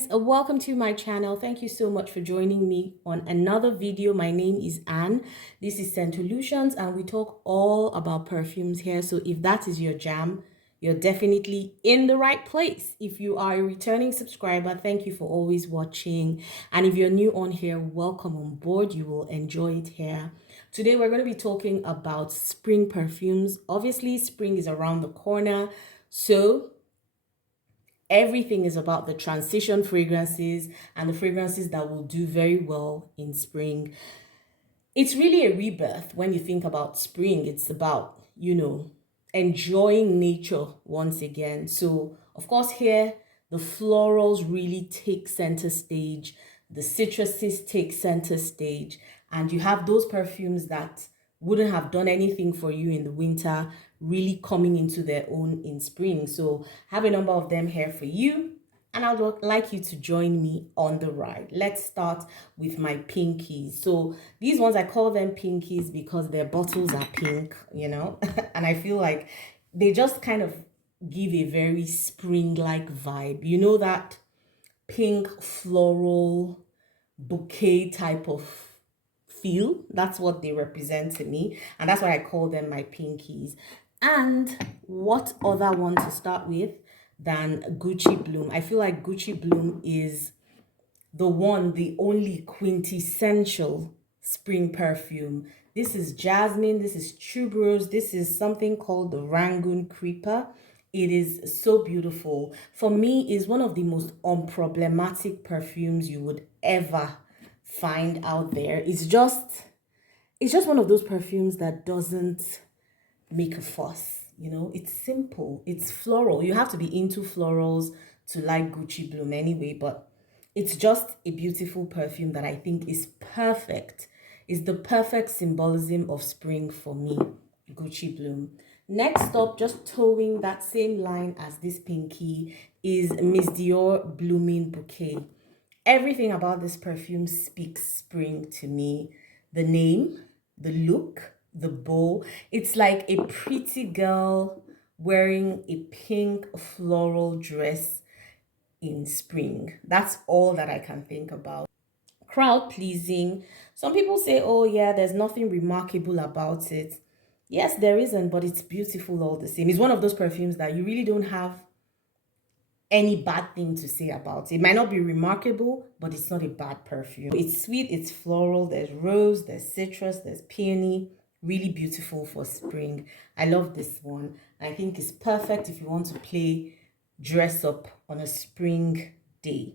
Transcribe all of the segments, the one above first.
guys, welcome to my channel. Thank you so much for joining me on another video. My name is Anne. This is Scentolutions and we talk all about perfumes here. So if that is your jam, you're definitely in the right place. If you are a returning subscriber, thank you for always watching. And if you're new on here, welcome on board. You will enjoy it here. Today we're going to be talking about spring perfumes. Obviously, spring is around the corner. So everything is about the transition fragrances and the fragrances that will do very well in spring. It's really a rebirth when you think about spring. It's about, enjoying nature once again. So, of course, here the florals really take center stage, the citruses take center stage, and you have those perfumes that wouldn't have done anything for you in the winter really coming into their own in spring. So I have a number of them here for you, and I would like you to join me on the ride. Let's start with my pinkies. So these ones, I call them pinkies because their bottles are pink, and I feel like they just kind of give a very spring-like vibe. You know, that pink floral bouquet type of feel. That's what they represent to me, and that's why I call them my pinkies. And what other one to start with than Gucci Bloom? I feel like Gucci Bloom is the only quintessential spring perfume. This is jasmine, this is tuberose, this is something called the Rangoon Creeper. It is so beautiful. For me, is one of the most unproblematic perfumes you would ever find out there. It's just one of those perfumes that doesn't make a fuss. It's simple, it's floral. You have to be into florals to like Gucci Bloom anyway, but it's just a beautiful perfume that I think is perfect. It's the perfect symbolism of spring for me, Gucci Bloom. Next up, just towing that same line as this pinky, is Miss Dior Blooming Bouquet. Everything about this perfume speaks spring to me. The name, the look, the bow. It's like a pretty girl wearing a pink floral dress in spring. That's all that I can think about. Crowd pleasing. Some people say, oh yeah, there's nothing remarkable about it. Yes, there isn't, but it's beautiful all the same. It's one of those perfumes that you really don't have any bad thing to say about. It might not be remarkable, but it's not a bad perfume. It's sweet, it's floral, there's rose, there's citrus, there's peony. Really beautiful for spring. I love this one. I think it's perfect if you want to play dress up on a spring day.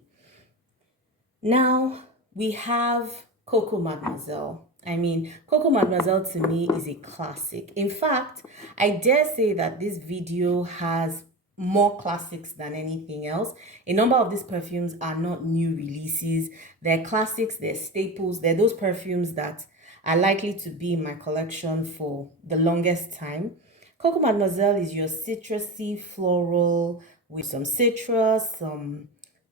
Now we have Coco Mademoiselle. Coco Mademoiselle to me is a classic. In fact, I dare say that this video has more classics than anything else. A number of these perfumes are not new releases. They're classics, they're staples, they're those perfumes that are likely to be in my collection for the longest time. Coco Mademoiselle is your citrusy floral with some citrus, some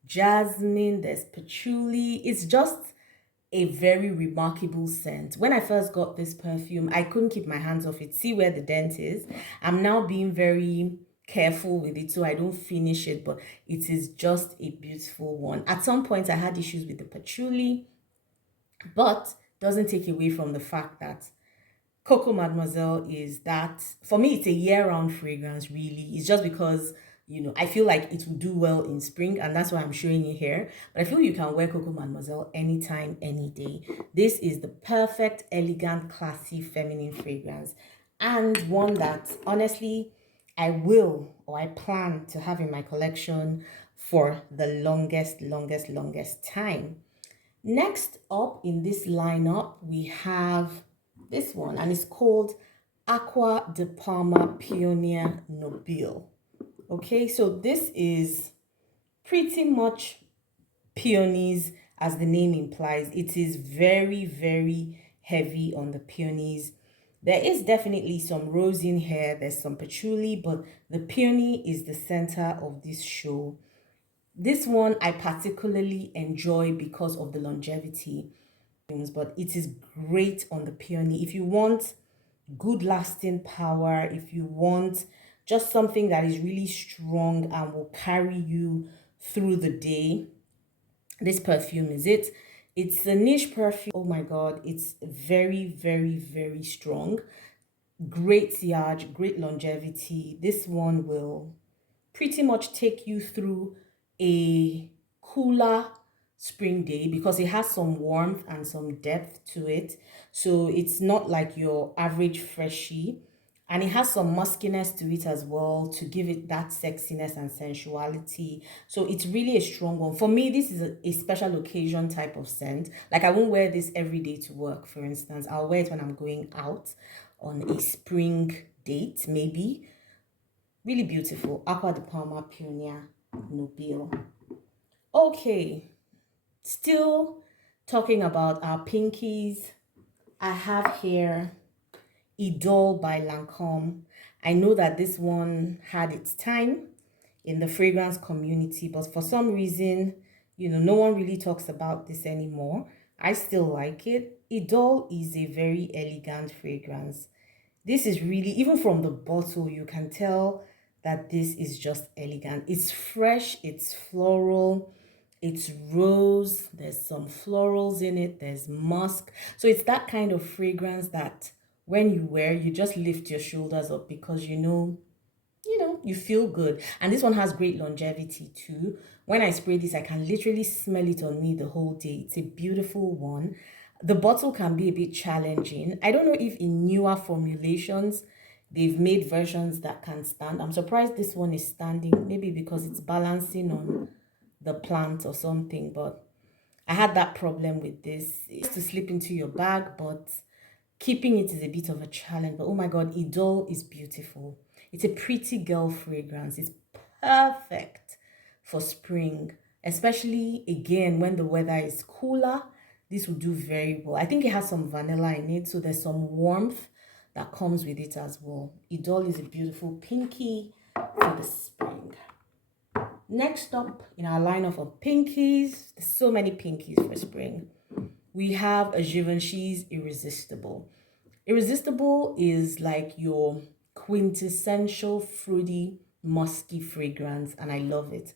jasmine, there's patchouli. It's just a very remarkable scent. When I first got this perfume, I couldn't keep my hands off it. See where the dent is? I'm now being very careful with it so I don't finish it, but it is just a beautiful one. At some point, I had issues with the patchouli, but doesn't take away from the fact that Coco Mademoiselle is that, for me, it's a year-round fragrance, really. It's just because, I feel like it will do well in spring, and that's why I'm showing it here. But I feel you can wear Coco Mademoiselle anytime, any day. This is the perfect, elegant, classy, feminine fragrance, and one that, honestly, I plan to have in my collection for the longest time. Next up in this lineup, we have this one, and it's called Aqua de Palma Pioneer Nobile. Okay, so this is pretty much peonies, as the name implies. It is very heavy on the peonies. There is definitely some rose in here, there's some patchouli, but the peony is the center of this show. This one I particularly enjoy because of the longevity, but it is great on the peony. If you want good lasting power, if you want just something that is really strong and will carry you through the day, This perfume is it. It's a niche perfume. Oh my god, it's very, very, very strong. Great sillage, great longevity. This one will pretty much take you through a cooler spring day because it has some warmth and some depth to it. So it's not like your average freshie. And it has some muskiness to it as well to give it that sexiness and sensuality. So it's really a strong one. For me, this is a special occasion type of scent. Like I won't wear this every day to work, for instance. I'll wear it when I'm going out on a spring date, maybe. Really beautiful. Aqua de Palma Pioneer Nobile. Okay, still talking about our pinkies. I have here Idol by Lancome. I know that this one had its time in the fragrance community, but for some reason, no one really talks about this anymore. I still like it. Idol is a very elegant fragrance. This is really, even from the bottle, you can tell that this is just elegant. It's fresh, it's floral, it's rose, there's some florals in it, there's musk. So it's that kind of fragrance that when you wear, you just lift your shoulders up because you feel good. And this one has great longevity too. When I spray this, I can literally smell it on me the whole day. It's a beautiful one. The bottle can be a bit challenging. I don't know if in newer formulations, they've made versions that can stand. I'm surprised this one is standing, maybe because it's balancing on the plant or something, but I had that problem with this. It's to slip into your bag, but keeping it is a bit of a challenge. But oh my god, Idol is beautiful. It's a pretty girl fragrance. It's perfect for spring, especially again when the weather is cooler. This will do very well. I think it has some vanilla in it, so there's some warmth that comes with it as well. Idol is a beautiful pinky for the spring. Next up in our lineup of pinkies, there's so many pinkies for spring. We have a Givenchy's Irresistible. Irresistible is like your quintessential fruity, musky fragrance, and I love it.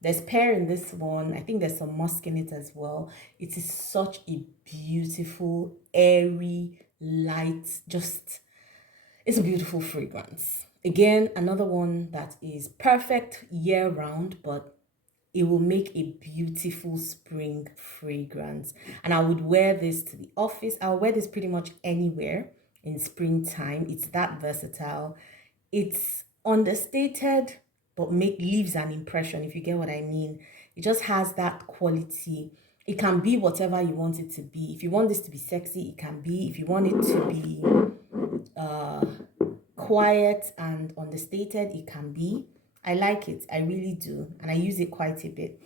There's pear in this one. I think there's some musk in it as well. It is such a beautiful, airy, light, it's a beautiful fragrance. Again, another one that is perfect year round, but it will make a beautiful spring fragrance. And I would wear this to the office. I'll wear this pretty much anywhere in springtime. It's that versatile. It's understated, but leaves an impression, if you get what I mean. It just has that quality. It can be whatever you want it to be. If you want this to be sexy, it can be. If you want it to be quiet and understated, it can be. I like it. I really do. And I use it quite a bit.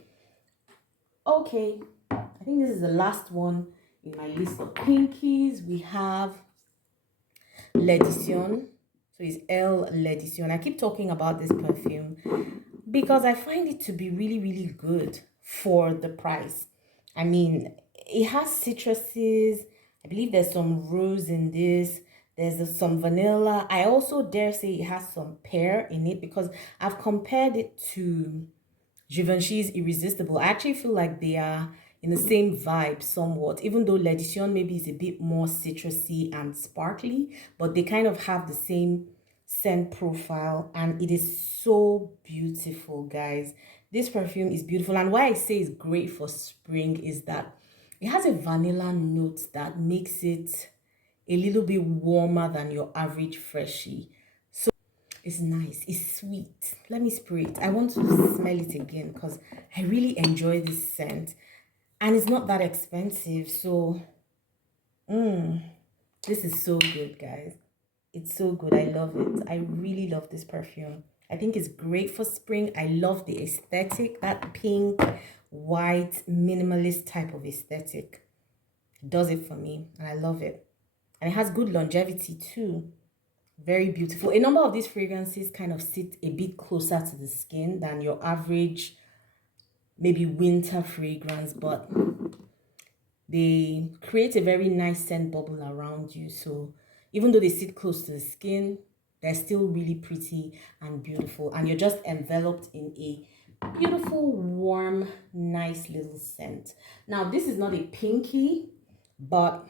Okay, I think this is the last one in my list of pinkies. We have L'Edition. So it's L L'Edition. I keep talking about this perfume because I find it to be really, really good for the price. I mean, it has citruses. I believe there's some rose in this. There's some vanilla. I also dare say it has some pear in it because I've compared it to Givenchy's Irresistible. I actually feel like they are in the same vibe somewhat, even though L'Edition maybe is a bit more citrusy and sparkly, but they kind of have the same scent profile and it is so beautiful, guys. This perfume is beautiful, and why I say it's great for spring is that it has a vanilla note that makes it a little bit warmer than your average freshie. It's nice. It's sweet. Let me spray it. I want to smell it again because I really enjoy this scent. And it's not that expensive. So, this is so good, guys. It's so good. I love it. I really love this perfume. I think it's great for spring. I love the aesthetic, that pink, white, minimalist type of aesthetic. It does it for me. And I love it. And it has good longevity too. Very beautiful. A number of these fragrances kind of sit a bit closer to the skin than your average maybe winter fragrance, but they create a very nice scent bubble around you. So even though they sit close to the skin, they're still really pretty and beautiful, and you're just enveloped in a Beautiful, warm, nice little scent. Now, this is not a pinky, but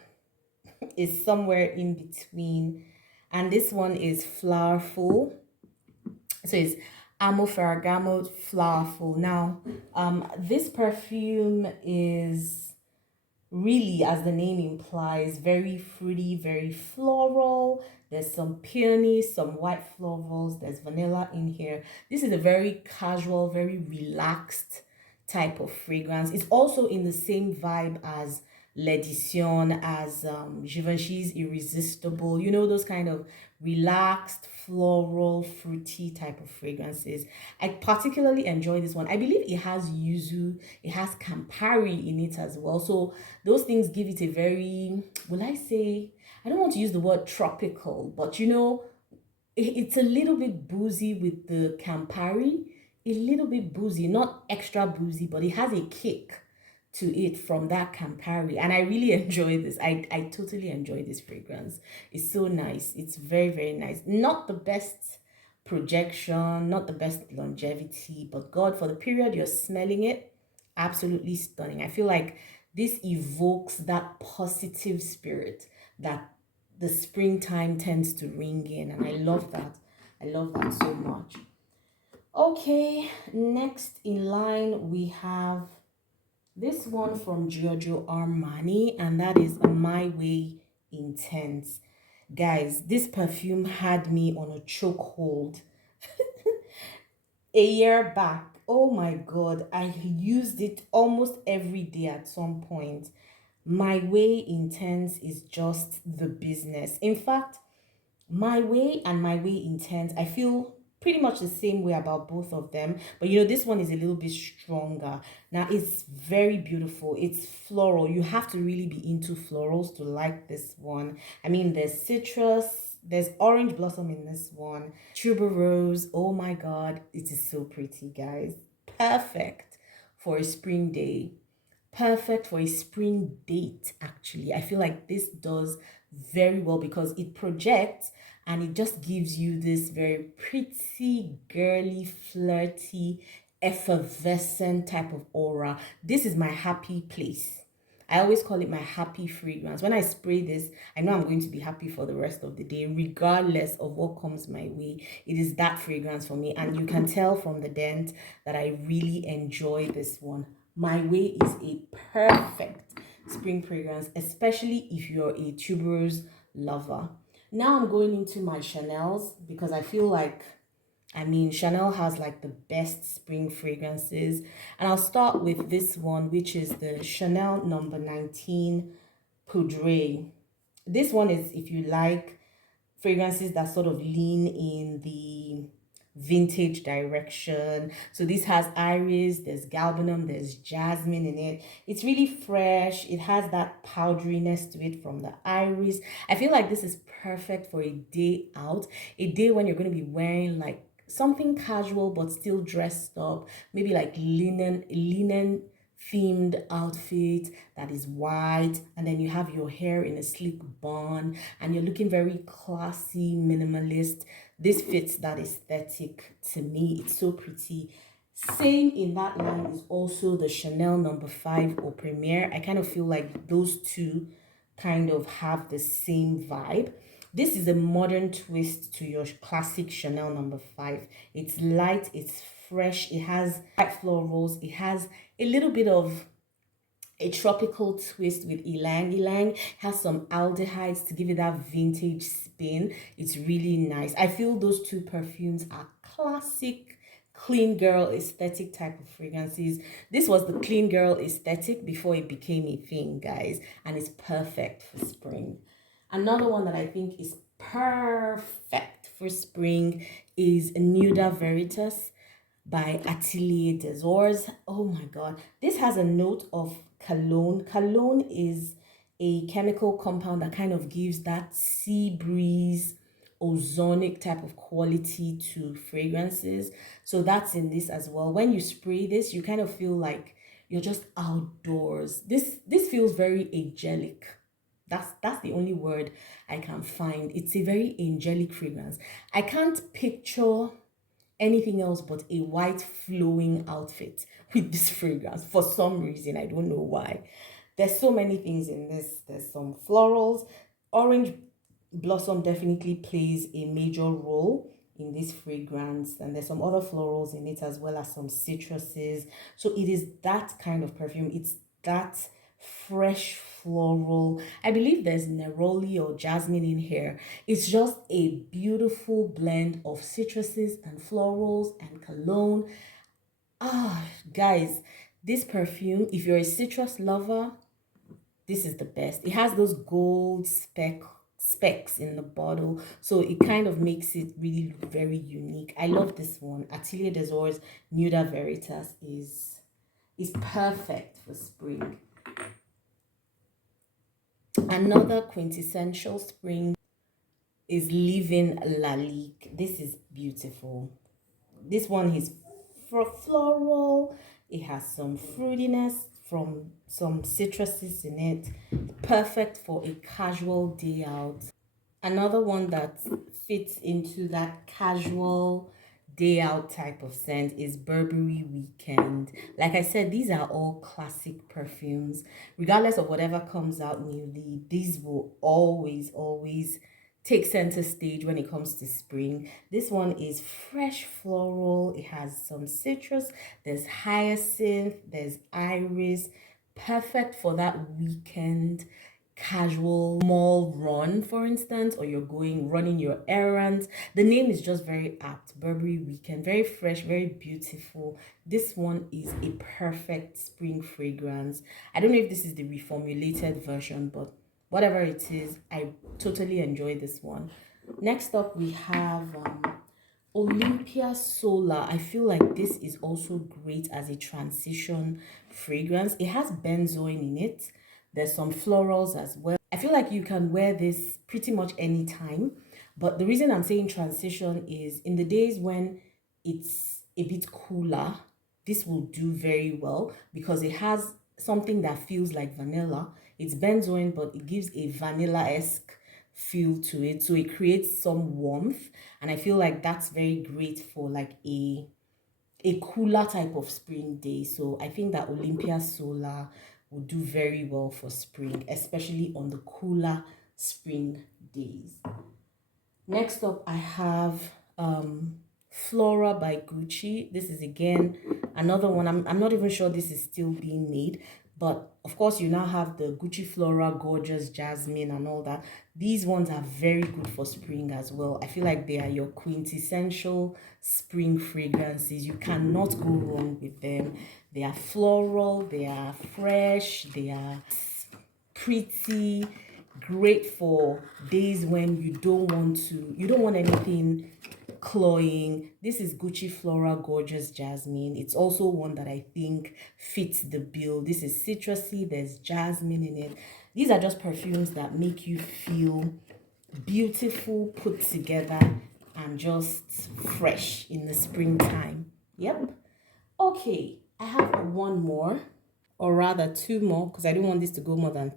it's somewhere in between. And this one is Flowerful. So it's Amo Ferragamo Flowerful. Now, this perfume is really, as the name implies, very fruity, very floral. There's some peonies, some white florals, there's vanilla in here. This is a very casual, very relaxed type of fragrance. It's also in the same vibe as L'Edition, as Givenchy's Irresistible, you know, those kind of relaxed, floral, fruity type of fragrances. I particularly enjoy this one. I believe it has yuzu, it has Campari in it as well. So those things give it a very, will I say, I don't want to use the word tropical, but you know, it's a little bit boozy with the Campari, a little bit boozy, not extra boozy, but it has a kick to it from that Campari. And I really enjoy this. I totally enjoy this fragrance. It's so nice. It's very, very nice. Not the best projection, not the best longevity, but God, for the period you're smelling it, absolutely stunning. I feel like this evokes that positive spirit that the springtime tends to ring in, and I love that. I love that so much. Okay, next in line we have this one from Giorgio Armani, and that is My Way Intense. Guys, this perfume had me on a chokehold a year back. Oh my god, I used it almost every day at some point. My Way Intense is just the business. In fact, My Way and My Way Intense, I feel pretty much the same way about both of them. But you know, this one is a little bit stronger. Now, it's very beautiful. It's floral. You have to really be into florals to like this one. I mean, there's citrus, there's orange blossom in this one, tuberose. Oh my God, it is so pretty, guys. Perfect for a spring day, perfect for a spring date. Actually, I feel like this does very well because it projects and it just gives you this very pretty, girly, flirty, effervescent type of aura. This is my happy place. I always call it my happy fragrance. When I spray this, I know I'm going to be happy for the rest of the day, regardless of what comes my way. It is that fragrance for me. And you can tell from the dent that I really enjoy this one. My Way is a perfect spring fragrance, especially if you're a tuberose lover. Now I'm going into my Chanel's because I feel like, I mean, Chanel has like the best spring fragrances. And I'll start with this one, which is the Chanel number 19 Poudre. This one is, if you like fragrances that sort of lean in the vintage direction. So this has iris, there's galbanum, there's jasmine in it. It's really fresh. It has that powderiness to it from the iris. I feel like this is perfect for a day out, a day when you're going to be wearing like something casual but still dressed up, maybe like linen themed outfit that is white, and then you have your hair in a sleek bun and you're looking very classy, minimalist. This fits that aesthetic to me. It's so pretty. Same in that line is also the Chanel number 5 Au Premiere. I kind of feel like those two kind of have the same vibe. This is a modern twist to your classic Chanel number 5. It's light, it's fresh, it has white florals, it has a little bit of a tropical twist with ylang ylang, has some aldehydes to give it that vintage spin. It's really nice. I feel those two perfumes are classic clean girl aesthetic type of fragrances. This was the clean girl aesthetic before it became a thing, guys, and it's perfect for spring. Another one that I think is perfect for spring is Nuda Veritas by Atelier Desores. Oh my god, this has a note of cologne. Cologne is a chemical compound that kind of gives that sea breeze, ozonic type of quality to fragrances. So that's in this as well. When you spray this, you kind of feel like you're just outdoors. This feels very angelic. That's the only word I can find. It's a very angelic fragrance. I can't picture anything else but a white flowing outfit with this fragrance for some reason. I don't know why. There's so many things in this. There's some florals. Orange blossom definitely plays a major role in this fragrance, and there's some other florals in it as well as some citruses. So it is that kind of perfume. It's that fresh floral. I believe there's neroli or jasmine in here. It's just a beautiful blend of citruses and florals and cologne. Guys, this perfume, if you're a citrus lover, this is the best. It has those gold specks in the bottle, so it kind of makes it really look very unique. I love this one. Atelier Desores Nuda Veritas is perfect for spring. Another quintessential spring is Living Lalique. This is beautiful. This one is floral. It has some fruitiness from some citruses in it. Perfect for a casual day out. Another one that fits into that casual day out type of scent is Burberry Weekend. Like I said, these are all classic perfumes. Regardless of whatever comes out newly, these will always take center stage when it comes to spring. This one is fresh floral. It has some citrus. There's hyacinth. There's iris. Perfect for that weekend casual mall run, for instance, or you're going running your errands. The name is just very apt. Burberry Weekend. Very fresh, very beautiful. This one is a perfect spring fragrance. I don't know if this is the reformulated version, but whatever it is, I totally enjoy this one. Next up, we have Olympia Solar. I feel like this is also great as a transition fragrance. It has benzoin in it. There's some florals as well. I feel like you can wear this pretty much anytime. But the reason I'm saying transition is in the days when it's a bit cooler, this will do very well because it has something that feels like vanilla. It's benzoin, but it gives a vanilla-esque feel to it. So it creates some warmth. And I feel like that's very great for like a cooler type of spring day. So I think that Olympia Solar will do very well for spring, especially on the cooler spring days. Next up, I have Flora by Gucci. This is again another one. I'm not even sure this is still being made, but of course you now have the Gucci Flora Gorgeous Jasmine and all that. These ones are very good for spring as well. I feel like they are your quintessential spring fragrances. You cannot go wrong with them. They are floral, they are fresh, they are pretty, great for days when you don't want anything cloying. This is Gucci Flora Gorgeous Jasmine. It's also one that I think fits the bill. This is citrusy, there's jasmine in it. These are just perfumes that make you feel beautiful, put together, and just fresh in the springtime. Yep. Okay, I have one more, or rather two more, because I don't want this to go more than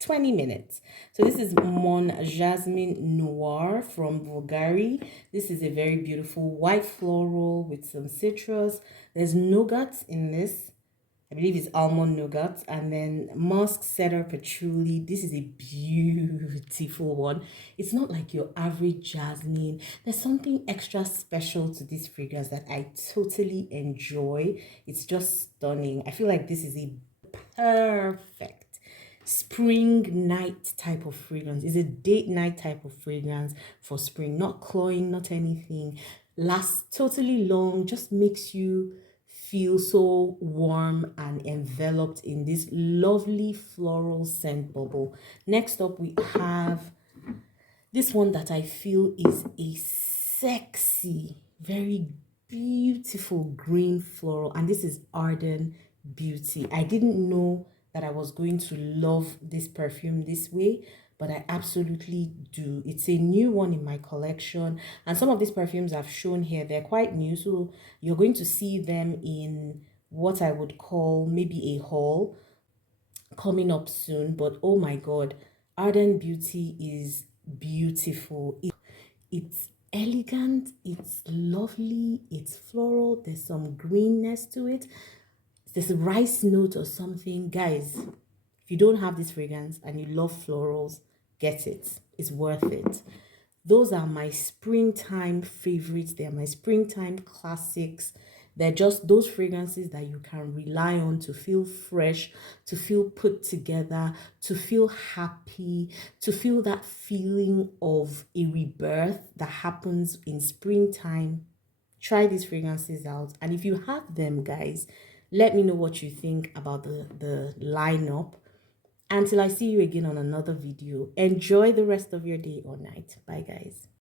20 minutes. So this is Mon Jasmin Noir from Bulgari. This is a very beautiful white floral with some citrus. There's nougat in this. I believe it's almond nougat, and then musk, cedar, patchouli. This is a beautiful one. It's not like your average jasmine. There's something extra special to this fragrance that I totally enjoy. It's just stunning. I feel like this is a perfect spring night type of fragrance. It's a date night type of fragrance for spring. Not cloying, not anything. Lasts totally long, just makes you feel so warm and enveloped in this lovely floral scent bubble. Next up, we have this one that I feel is a sexy, very beautiful green floral, and this is Arden Beauty. I didn't know that I was going to love this perfume this way, but I absolutely do. It's a new one in my collection, and some of these perfumes I've shown here, they're quite new, so you're going to see them in what I would call maybe a haul coming up soon. But oh my god, Arden Beauty is beautiful. It's elegant, it's lovely, it's floral, there's some greenness to it, there's a rice note or something. Guys, if you don't have this fragrance and you love florals, get it. It's worth it. Those are my springtime favorites. They're my springtime classics. They're just those fragrances that you can rely on to feel fresh, to feel put together, to feel happy, to feel that feeling of a rebirth that happens in springtime. Try these fragrances out. And if you have them, guys, let me know what you think about the lineup. Until I see you again on another video, enjoy the rest of your day or night. Bye, guys.